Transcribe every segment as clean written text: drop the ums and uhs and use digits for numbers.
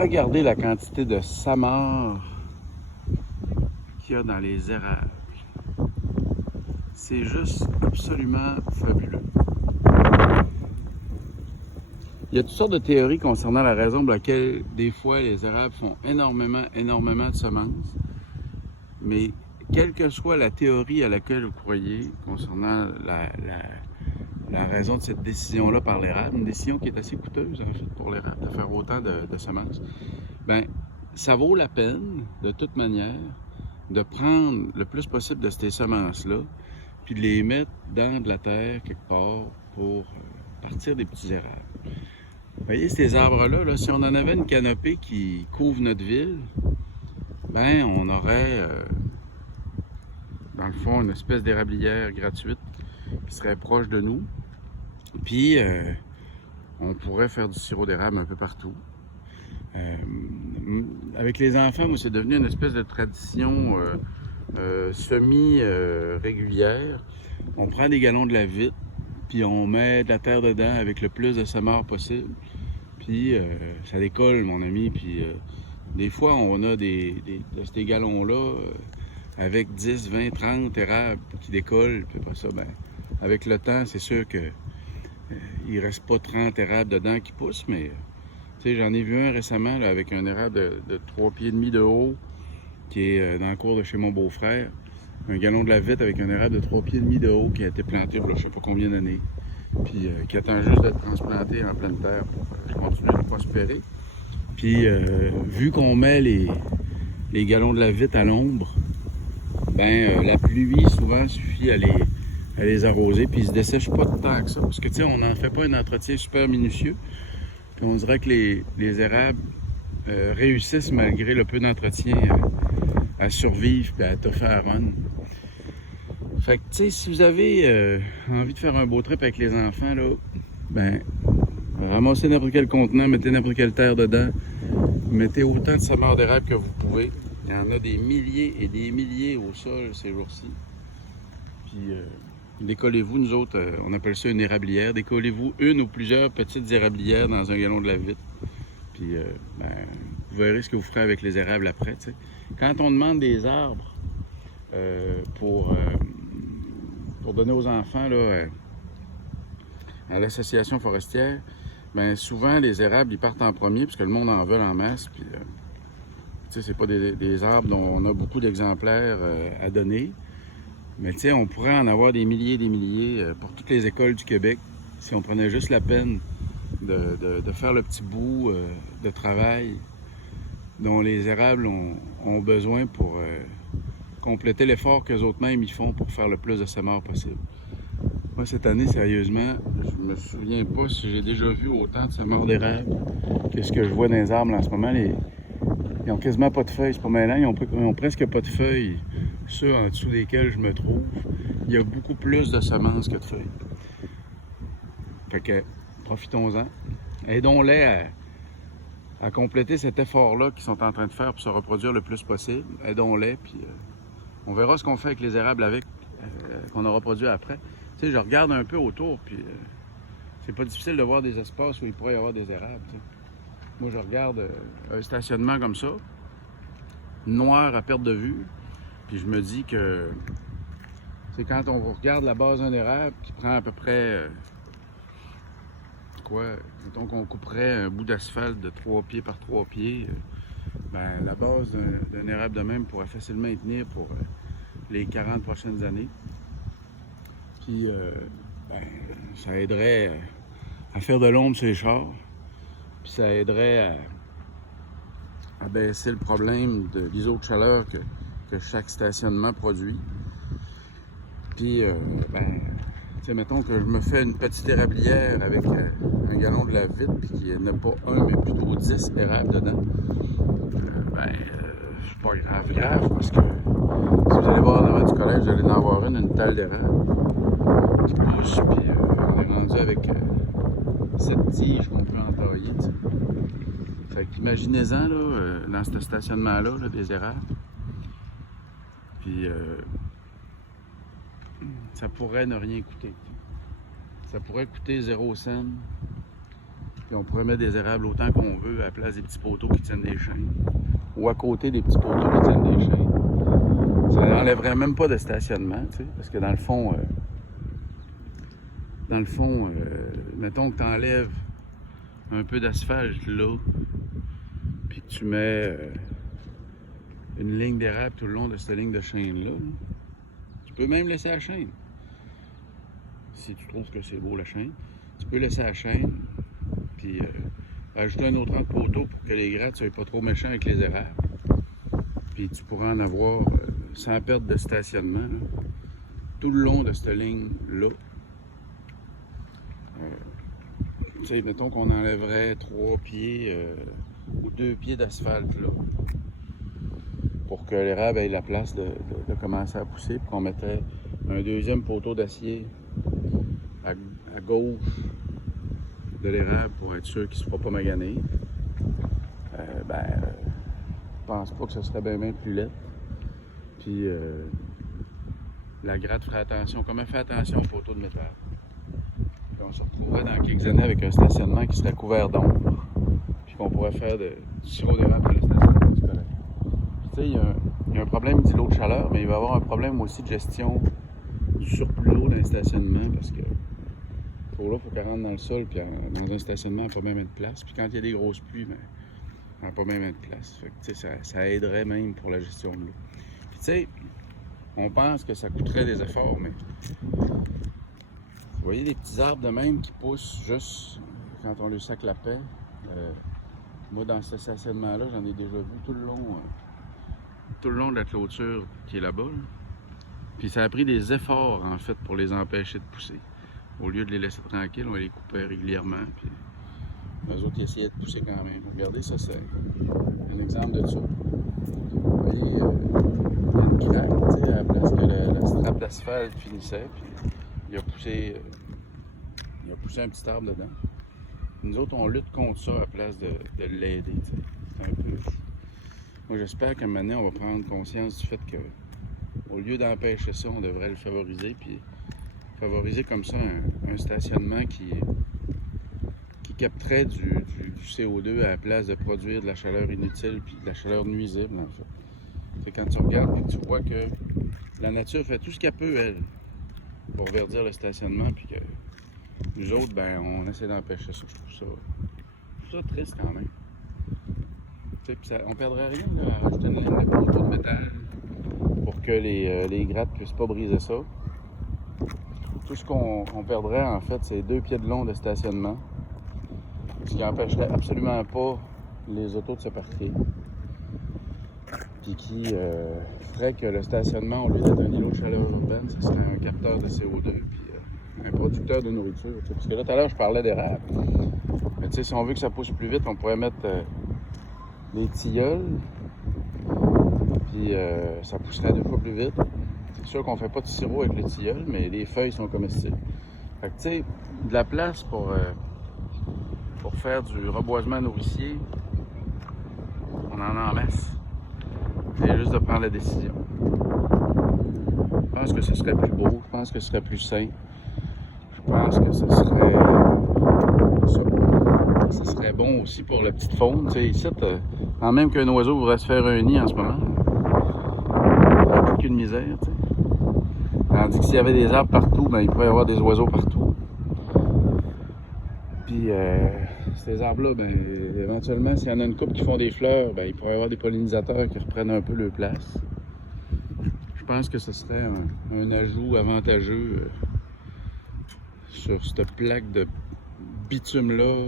Regardez la quantité de samare qu'il y a dans les érables. C'est juste absolument fabuleux. Il y a toutes sortes de théories concernant la raison pour laquelle des fois les érables font énormément de semences. Mais quelle que soit la théorie à laquelle vous croyez concernant la raison de cette décision-là par l'érable, une décision qui est assez coûteuse en fait pour l'érable de faire autant de semences, ben ça vaut la peine de toute manière de prendre le plus possible de ces semences-là puis de les mettre dans de la terre quelque part pour partir des petits érables. Vous voyez ces arbres-là, là, si on en avait une canopée qui couvre notre ville, ben on aurait dans le fond une espèce d'érablière gratuite qui serait proche de nous. Puis on pourrait faire du sirop d'érable un peu partout. Avec les enfants, moi, c'est devenu une espèce de tradition semi-régulière. On prend des gallons de la vitre, puis on met de la terre dedans avec le plus de samare possible. Puis ça décolle, mon ami. Puis des fois, on a de ces gallons-là avec 10, 20, 30 érables qui décollent. Puis après ça, ben, avec le temps, c'est sûr que il reste pas 30 érables dedans qui poussent, mais j'en ai vu un récemment là, avec un érable de 3 pieds et demi de haut qui est dans le cours de chez mon beau-frère. Un gallon de la vitre avec un érable de 3 pieds et demi de haut qui a été planté pour je sais pas combien d'années. Puis qui attend juste d'être transplanté en pleine terre pour continuer de prospérer. Puis vu qu'on met les gallons de la vitre à l'ombre, ben la pluie souvent suffit à les arroser, puis ils se dessèchent pas tant que ça. Parce que tu sais, on n'en fait pas un entretien super minutieux. Puis on dirait que les érables réussissent malgré le peu d'entretien à survivre et à toffer à run. Fait que tu sais, si vous avez envie de faire un beau trip avec les enfants, là, ben ramassez n'importe quel contenant, mettez n'importe quelle terre dedans, mettez autant de samare d'érable que vous pouvez. Il y en a des milliers et des milliers au sol ces jours-ci. Puis décollez-vous, nous autres, on appelle ça une érablière. Décollez-vous une ou plusieurs petites érablières dans un gallon de la vitre. Puis ben, vous verrez ce que vous ferez avec les érables après. T'sais. Quand on demande des arbres pour donner aux enfants là, à l'association forestière, ben souvent les érables ils partent en premier parce que le monde en veut en masse. Puis c'est pas des arbres dont on a beaucoup d'exemplaires à donner. Mais tu sais, on pourrait en avoir des milliers et des milliers pour toutes les écoles du Québec si on prenait juste la peine de faire le petit bout de travail dont les érables ont besoin pour compléter l'effort qu'eux autres mêmes ils font pour faire le plus de samare possible. Moi, cette année, sérieusement, je me souviens pas si j'ai déjà vu autant de samare d'érable que ce que je vois dans les arbres en ce moment. Ils ont quasiment pas de feuilles, c'est pas mêlant, ils ont presque pas de feuilles. Ceux en dessous desquels je me trouve, il y a beaucoup plus de semences que de feuilles. Fait que, profitons-en. Aidons-les à compléter cet effort-là qu'ils sont en train de faire pour se reproduire le plus possible. Aidons-les, puis on verra ce qu'on fait avec les érables qu'on aura produit après. Tu sais, je regarde un peu autour, puis c'est pas difficile de voir des espaces où il pourrait y avoir des érables. T'sais. Moi, je regarde un stationnement comme ça, noir à perte de vue, puis je me dis que c'est quand on regarde la base d'un érable qui prend à peu près mettons qu'on couperait un bout d'asphalte de 3 pieds par 3 pieds, ben, la base d'un érable de même pourrait facilement y tenir pour les 40 prochaines années. Puis ben, ça aiderait à faire de l'ombre sur les chars, puis ça aiderait à baisser le problème de l'ISO de chaleur que chaque stationnement produit. Puis, ben, tu sais, mettons que je me fais une petite érablière avec un gallon de la vitre, puis qu'il n'y en a pas un, mais plutôt 10 érables dedans. Ben, c'est pas grave, parce que si vous allez voir devant du collège, vous allez en avoir une talle d'érable qui pousse, puis on est rendu avec 7 tiges qu'on peut entailler, tu sais. Fait qu'imaginez-en, là, dans ce stationnement-là, là, des érables. Puis, ça pourrait ne rien coûter. Ça pourrait coûter 0 cent. Puis on pourrait mettre des érables autant qu'on veut à la place des petits poteaux qui tiennent des chaînes. Ou à côté des petits poteaux qui tiennent des chaînes. Ça n'enlèverait même pas de stationnement, tu sais, parce que dans le fond, mettons que tu enlèves un peu d'asphalte là, puis que tu mets une ligne d'érable tout le long de cette ligne de chaîne-là, tu peux même laisser la chaîne. Si tu trouves que c'est beau la chaîne, tu peux laisser la chaîne, puis ajouter un autre rang de poteaux pour que les grattes ne soient pas trop méchants avec les érables. Puis tu pourras en avoir sans perte de stationnement, là, tout le long de cette ligne-là. Tu sais, mettons qu'on enlèverait 3 pieds ou 2 pieds d'asphalte là, pour que l'érable ait la place de commencer à pousser, puis qu'on mettrait un deuxième poteau d'acier à gauche de l'érable pour être sûr qu'il ne se fera pas maganer. Je pense pas que ce serait bien plus laid. Puis la gratte ferait attention, comme elle fait attention au poteau de métal. Puis on se retrouverait dans quelques années avec un stationnement qui serait couvert d'ombre. Puis qu'on pourrait faire du sirop d'érable pour le stationnement du collège. Puis tu sais, il y a un problème d'îlot de chaleur, mais il va y avoir un problème aussi de gestion du surplus d'eau dans le stationnement, parce que il faut qu'elle rentre dans le sol, puis dans un stationnement, elle n'a pas même de place. Puis quand il y a des grosses pluies, ben, elle n'a pas même de place. Fait que, tu sais, ça aiderait même pour la gestion de l'eau. Puis tu sais, on pense que ça coûterait des efforts, mais vous voyez des petits arbres de même qui poussent juste quand on leur sac la paix. Moi, dans ce stationnement-là, j'en ai déjà vu tout le long de la clôture qui est là-bas. Là. Puis ça a pris des efforts, en fait, pour les empêcher de pousser. Au lieu de les laisser tranquilles, on les coupait régulièrement. Puis eux autres, ils essayaient de pousser quand même. Regardez, ça, c'est un exemple de ça. Vous voyez, il y a une craque, tu sais, à la place que la strap d'asphalte finissait. Puis il a poussé un petit arbre dedans. Nous autres, on lutte contre ça à la place de l'aider. C'est un peu... Moi, j'espère qu'à un moment donné, on va prendre conscience du fait que, au lieu d'empêcher ça, on devrait le favoriser. Puis favoriser comme ça un stationnement qui capterait du CO2 à la place de produire de la chaleur inutile puis de la chaleur nuisible, en fait. C'est quand tu regardes et tu vois que la nature fait tout ce qu'elle peut, elle, pour verdir le stationnement, puis que nous autres, ben, on essaie d'empêcher ça. Je trouve ça triste quand même. Puis on perdrait rien là, à rajouter une ligne de poteau de métal pour que les grattes ne puissent pas briser ça. Tout ce qu'on perdrait, en fait, c'est 2 pieds de long de stationnement, ce qui empêcherait absolument pas les autos de se parquer, puis qui ferait que le stationnement, au lieu d'être un îlot de chaleur urbaine, ce serait un capteur de CO2, puis un producteur de nourriture. T'sais. Parce que là, tout à l'heure, je parlais d'érable. Mais tu sais, si on veut que ça pousse plus vite, on pourrait mettre des tilleuls, puis ça pousserait 2 fois plus vite. C'est sûr qu'on fait pas de sirop avec le tilleul, mais les feuilles sont comestibles. Fait que tu sais, de la place pour faire du reboisement nourricier, on en a en masse. C'est juste de prendre la décision. Je pense que ce serait plus beau, je pense que ce serait plus sain. Je pense que ce serait bon aussi pour la petite faune. Tu sais, ici, quand même qu'un oiseau voudrait se faire un nid en ce moment, ça n'a plus qu'une misère, tu sais. Tandis que s'il y avait des arbres partout, ben, il pourrait y avoir des oiseaux partout. Puis ces arbres-là, ben, éventuellement, s'il y en a une couple qui font des fleurs, ben, il pourrait y avoir des pollinisateurs qui reprennent un peu leur place. Je pense que ce serait un ajout avantageux sur cette plaque de bitume-là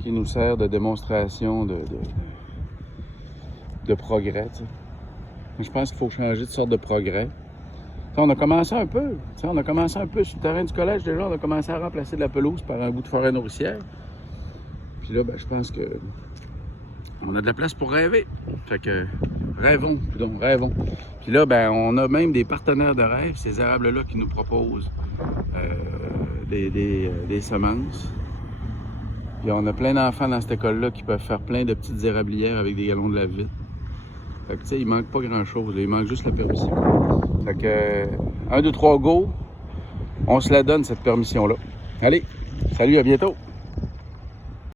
qui nous sert de démonstration de progrès. Tu sais. Je pense qu'il faut changer de sorte de progrès. On a commencé un peu. On a commencé un peu sur le terrain du collège déjà. On a commencé à remplacer de la pelouse par un bout de forêt nourricière. Puis là, ben, je pense que on a de la place pour rêver. Fait que rêvons, rêvons. Puis là, ben, on a même des partenaires de rêve, ces érables-là qui nous proposent des semences. Puis on a plein d'enfants dans cette école-là qui peuvent faire plein de petites érablières avec des galons de la vitre. Fait que tu sais, il manque pas grand-chose. Il manque juste la permission. Fait que 1, 2, 3, go! On se la donne, cette permission-là. Allez, salut, à bientôt!